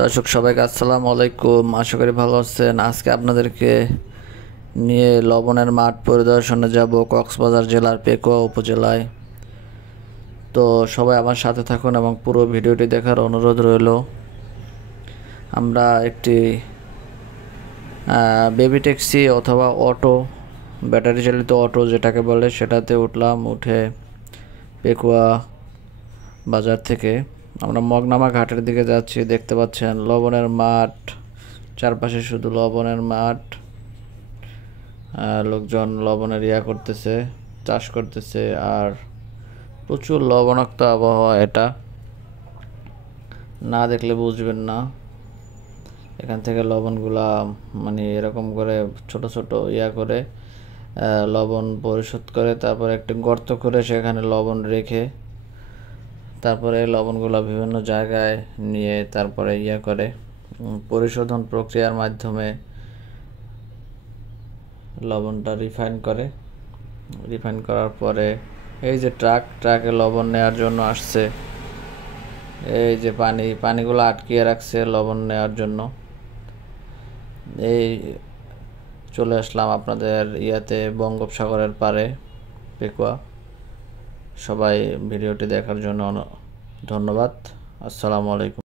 দর্শক সবাইকে আসসালামু আলাইকুম। আশা করি ভালো আছেন। আজকে আপনাদেরকে নিয়ে লবণের মাঠ পরিদর্শনে যাব কক্সবাজার জেলার পেকুয়া উপজেলায়। তো সবাই আমার সাথে থাকুন এবং পুরো ভিডিওটি দেখার অনুরোধ রইল। আমরা একটি বেবি ট্যাক্সি অথবা অটো, ব্যাটারি চালিত অটো যেটাকে বলে, সেটাতে উঠলাম। উঠে পেকুয়া বাজার থেকে আমরা মগনামা ঘাটের দিকে যাচ্ছি। দেখতে পাচ্ছেন লবণের মাঠ, চারপাশে শুধু লবণের মাঠ। লোকজন লবণের করতেছে, চাষ করতেছে। আর প্রচুর লবণাক্ত আবহাওয়া, এটা না দেখলে বুঝবেন না। এখান থেকে লবণগুলা মানে এরকম করে ছোট ছোট করে লবণ পরিশোধ করে, তারপরে একটি গর্ত করে সেখানে লবণ রেখে, তারপরে লবণগুলো বিভিন্ন জায়গায় নিয়ে তারপরে করে পরিশোধন প্রক্রিয়ার মাধ্যমে লবণটা রিফাইন করার পরে এই যে ট্রাকে লবণ নেওয়ার জন্য আসছে। এই যে পানিগুলো আটকিয়ে রাখছে লবণ নেওয়ার জন্য। এই চলে আসলাম আপনাদের বঙ্গোপসাগরের পারে, পেকুয়া। সবাই ভিডিওটি দেখার জন্য ধন্যবাদ। আসসালামু আলাইকুম।